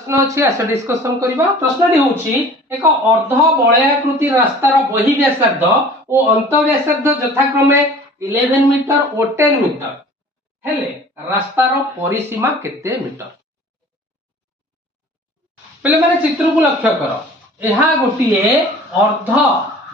प्रश्न अच्छी आस डिस्कसन करबा। प्रश्नटी होउची एक अर्ध बलयाकृति रास्तार बहि व्यासार्ध और अंत व्यासार्ध यथाक्रमे 11 मीटर और 10 मीटर हेले रास्तार परिसीमा केते मीटर। पहले माने चित्र को लक्ष्य कर। एहा गोटिए अर्ध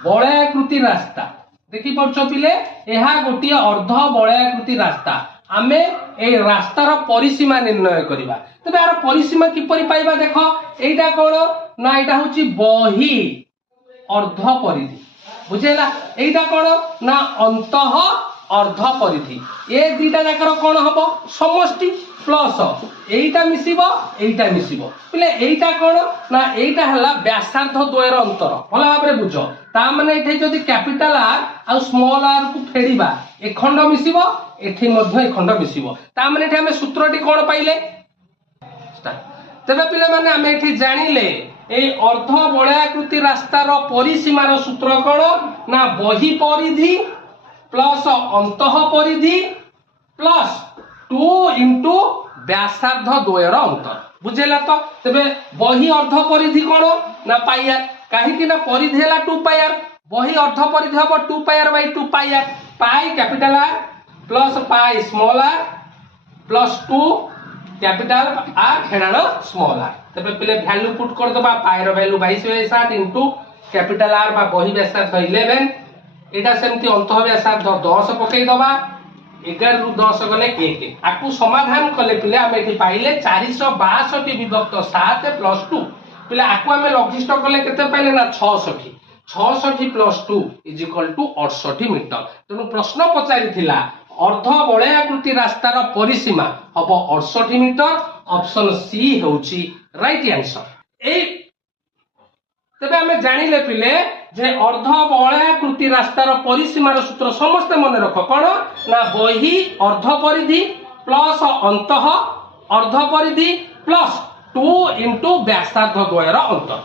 बलयाकृति रास्ता देखि पड़छ पिले। एहा गोटिए अर्ध बलयाकृति रास्ता आमे ए रास्तार परिसीमा निर्णय करिबा। तबे आर परिसीमा किपरि पाइबा देख। एटा कोन ना एटा होची बही अर्ध परिधि बुझेला। एटा कोन ना अंतः अर्ध परिधि। ए दुटा जाकर कोन हबो समष्टि प्लस एटा मिसिबो एटा मिसिबो पिले। एटा कोन ना एटा हला व्यासार्ध द्वयर अंतर। भला भाबरे बुझो। ता माने एठे जदी कैपिटल आर आ स्मॉल आर को फेडिबा ए खंड मिसिबो एठी मध्ये ए खंड मिसिबो। ता माने एठे हमें सूत्रटी कोन पाइले। तबे पिले माने हमें एठी जानिले ए अर्ध बलयाकृति रास्तार परिसीमार सूत्र कोन ना बही परिधि प्लस अंतः परिधि प्लस 2 इंटू व्यासार्ध द्वयर अंतर बुझेला। तो तबे बही अर्ध परिधि कोन ना पाई आर काहे कि ना परिधि हला 2 पाई आर। बही अर्ध परिधि हबो 2 pi R by 2 pi R. Pi capital R plus pi small R plus 2 capital R हेडानो स्मॉल आर। तबे पहिले वैल्यू पुट कर दबा। पाई रो वैल्यू 22/7 इनटू कैपिटल आर बा बही व्यासार्ध 11 एटा सेमती अंतः व्यासार्ध 10 पकई दबा। 11 रु 10 गले 1 आकु समाधान कले पिले आमे एठी पाइले 462 विभक्त 7 प्लस 2 पिले आकु आमे लघिष्ठ कले केते पाइले ना 66 66 plus 2 is equal to 68 metre. तेनु प्रश्न पचारि थिला अर्ध बलयाकृति रास्तार परिसीमा हबो 68 मीटर। ऑप्शन सी होउची राइट आंसर। ए तबे हमें जानिले पिले जे अर्ध बलयाकृति रास्तार परिसीमार सूत्र समस्त मन रख कोन ना बही अर्ध परिधि प्लस अंतः अर्ध परिधि प्लस 2 इंटू व्यासार्ध द्वयर अंतर।